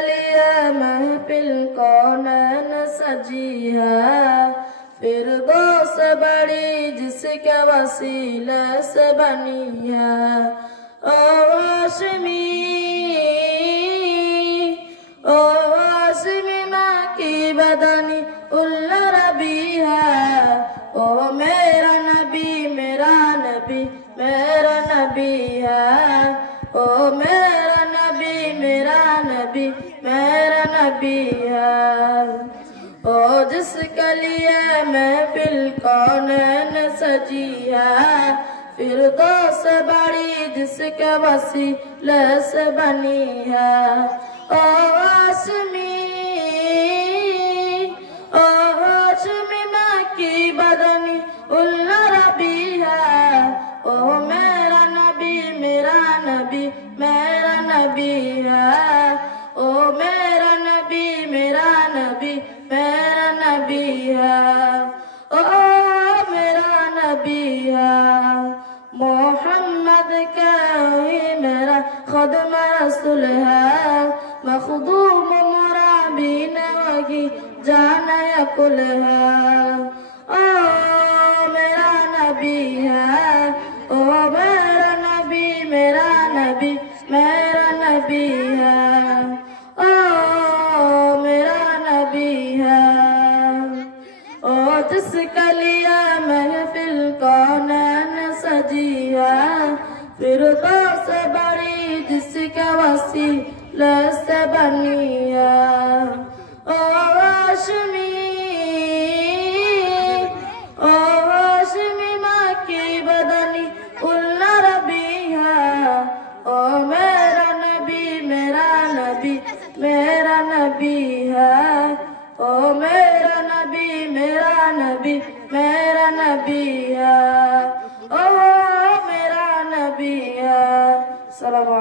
लिए महफिल कौनैन सजी है, फिरदौस बड़ी जिसके वसीले से बनी है। ओ हाशमी माँ की बदनी उल्ला रबी है। ओ मेरा नबी मेरा नबी मेरा नबी है। ओ मेरा नबी मेरा नबी मेरा नबी है। ओ जिसके लिए महफिल कौनैन सजी है, फिरदौस बड़ी जिसके वसीले से बनी है। ओ हाशमी माँ की बदनी उल्ला रबी है। ओ मेरा नबी मेरा नबी मेरा नबी है। ओ मेरा नबी मेरा नबी मेरा नबी है। ओ मेरा नबी है। मोहम्मद का ही मेरा खुदम रसूल है। मखदूम मुराबीन वही जाने कुल है। ओ मेरा नबी है। ओ मेरा नबी मेरा नबी मेरा नबी है। ओ मेरा नबी है। ओ जिसके लिए महफिल कौनैन सजी है, फिरदौस बड़ी जिसके वसीले से बनी है। ओ हाशमी माँ की बदनी उल्ला रबी है। ओ मेरा नबी मेरा नबी मेरा नबी है। ओ मेरा नबी मेरा नबी मेरा नबी है। ओ मेरा नबी है। सलाम।